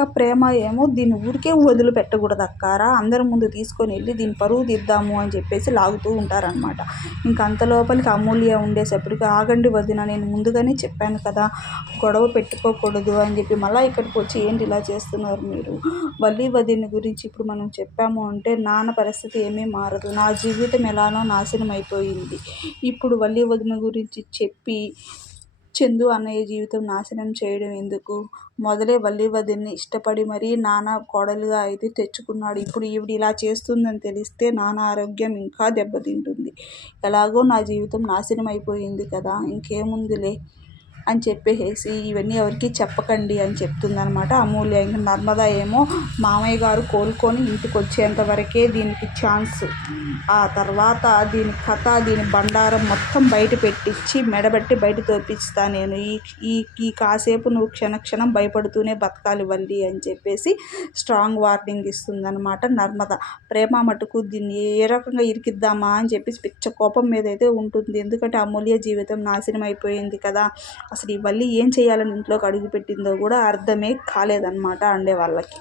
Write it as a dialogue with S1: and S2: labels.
S1: ఇంకా ప్రేమ ఏమో దీన్ని ఊరికే వదిలిపెట్టకూడదు అక్కారా అందరి ముందు తీసుకొని వెళ్ళి దీని పరువు తీద్దాము అని చెప్పేసి లాగుతూ ఉంటారనమాట ఇంకా అంత లోపలికి అమూల్య ఉండేసప్పటికి ఆగండి వదిన నేను ముందుగానే చెప్పాను కదా గొడవ పెట్టుకోకూడదు అని చెప్పి మళ్ళీ ఇక్కడికి వచ్చి ఏంటి ఇలా చేస్తున్నారు మీరు? వల్లి వదిన గురించి ఇప్పుడు మనం చెప్పాము అంటే నాన్న పరిస్థితి ఏమీ మారదు. నా జీవితం ఎలానో నాశనం అయిపోయింది ఇప్పుడు వల్లి వదిన గురించి చెప్పి చందు అన్నయ్య జీవితం నాశనం చేయడం ఎందుకు? మొదలే వల్లి ఇష్టపడి మరీ నాన్న కోడలుగా అయితే తెచ్చుకున్నాడు. ఇప్పుడు ఈవిడ ఇలా చేస్తుందని తెలిస్తే నాన్న ఆరోగ్యం ఇంకా దెబ్బతింటుంది. ఎలాగో నా జీవితం నాశనం అయిపోయింది కదా ఇంకేముందిలే? అని చెప్పేసి ఇవన్నీ ఎవరికి చెప్పకండి అని చెప్తుందనమాట అమూల్య ఇంకా నర్మద ఏమో మామయ్య గారు కోలుకొని ఇంటికి వచ్చేంత వరకే దీనికి ఛాన్స్. ఆ తర్వాత దీని కథ దీని బండారం మొత్తం బయట పెట్టించి మెడబెట్టి బయట తోపిస్తా నేను. ఈ ఈ ఈ కాసేపు నువ్వు క్షణ క్షణం భయపడుతూనే బతకాలి వల్లి అని చెప్పేసి స్ట్రాంగ్ వార్నింగ్ ఇస్తుందనమాట నర్మద. ప్రేమ మటుకు దీన్ని ఏ రకంగా ఇరికిద్దామా అని చెప్పేసి పిచ్చ కోపం మీద అయితే ఉంటుంది. ఎందుకంటే అమూల్య జీవితం నాశనం అయిపోయింది కదా. అసలు ఈ వల్లి ఏం చేయాలని ఇంట్లోకి అడుగుపెట్టిందో కూడా అర్థమే కాలేదన్నమాట అండే వాళ్ళకి